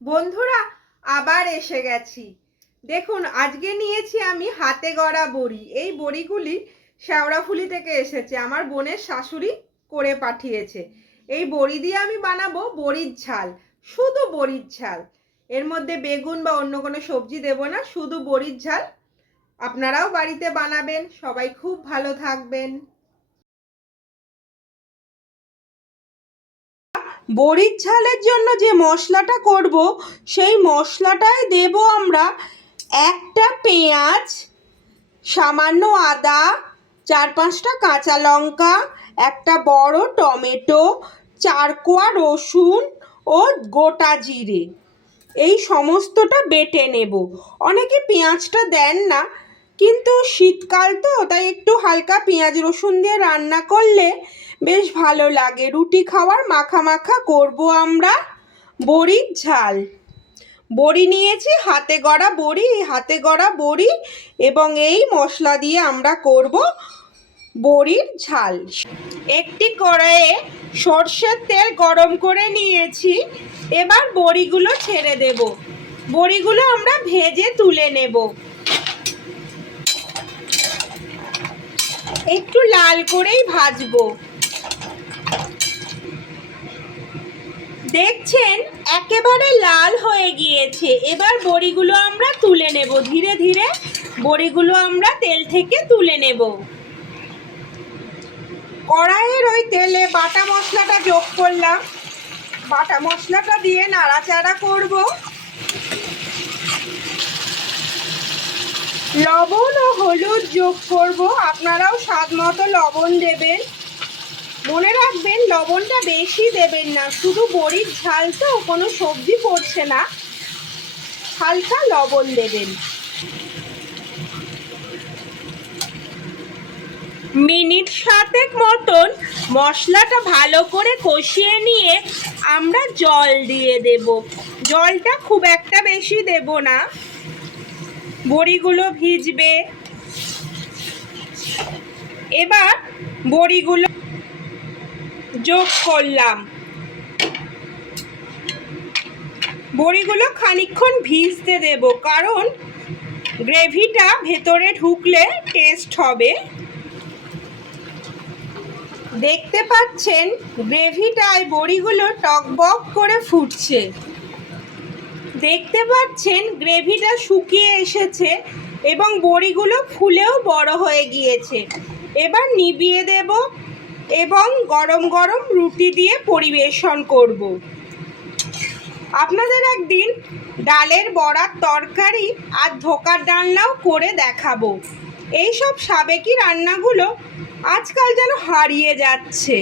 বন্ধুরা, আবার এসে গেছি। দেখুন, আজকে নিয়েছি আমি হাতে গড়া বড়ি। এই বড়িগুলি শেওড়াফুলি থেকে এসেছে, আমার বোনের শাশুড়ি করে পাঠিয়েছে। এই বড়ি দিয়ে আমি বানাবো বড়ির ঝাল, শুধু বড়ির ঝাল। এর মধ্যে বেগুন বা অন্য কোনো সবজি দেব না, শুধু বড়ির ঝাল। আপনারাও বাড়িতে বানাবেন। সবাই খুব ভালো থাকবেন। বড়ির ঝালের জন্য যে মশলাটা করব, সেই মশলাটাই দেব আমরা একটা পেঁয়াজ, সামান্য আদা, 4-5টা কাঁচা লঙ্কা, একটা বড় টমেটো, 4 কোয়া রসুন ও গোটা জিরে। এই সমস্তটা বেটে নেব। অনেকে পেঁয়াজটা দেন না, কিন্তু শীতকাল তো, তাই একটু হালকা পেঁয়াজ রসুন দিয়ে রান্না করলে বেশ ভালো লাগে। রুটি খাওয়ার মাখা মাখা করব আমরা বড়ির ঝাল। বড়ি নিয়েছি, হাতে গড়া বড়ি। এই হাতে গড়া বড়ি এবং এই মশলা দিয়ে আমরা করব বড়ির ঝাল। একটি কড়াইয়ে সর্ষের তেল গরম করে নিয়েছি। এবার বড়িগুলো ছেড়ে দেব। বড়িগুলো আমরা ভেজে তুলে নেব। একটু লাল করেই ভাজবো। দেখছেন, একেবারে লাল হয়ে গিয়েছে। এবার বড়িগুলো আমরা তুলে নেব। ধীরে ধীরে বড়িগুলো আমরা তেল থেকে তুলে নেব। কড়াইয়ের ওই তেলে বাটা মশলাটা যোগ করলাম। বাটা মশলাটা দিয়ে নাড়াচাড়া করব। লবণ ও হলুদ যোগ করব। আপনারাও স্বাদ মতো লবণ দেবেন। মনে রাখবেন, লবণটা বেশি দেবেন না, শুধু বড়ির ঝাল তো, কোনো সবজি পড়ছে না, হালকা লবণ দেবেন। মিনিট 7 মতন মশলাটা ভালো করে কষিয়ে নিয়ে আমরা জল দিয়ে দেব। জলটা খুব একটা বেশি দেব না, বড়িগুলো ভিজবে। এবার বড়িগুলো যোগ করলাম। বড়িগুলো খানিকক্ষণ ভিজতে দেব, কারণ গ্রেভিটা ভেতরে ঢুকলে টেস্ট হবে। দেখতে পাচ্ছেন, গ্রেভিটায় বড়িগুলো টকবক করে ফুটছে। দেখতে পাচ্ছেন, গ্রেভিটা শুকিয়ে এসেছে এবং বড়িগুলো ফুলেও বড় হয়ে গিয়েছে। এবার নিভিয়ে দেব এবং গরম গরম রুটি দিয়ে পরিবেশন করব। আপনাদের একদিন ডালের বড়ার তরকারি আর ধোকার ডালনাও করে দেখাবো। এইসব সাবেকি রান্নাগুলো আজকাল যেন হারিয়ে যাচ্ছে।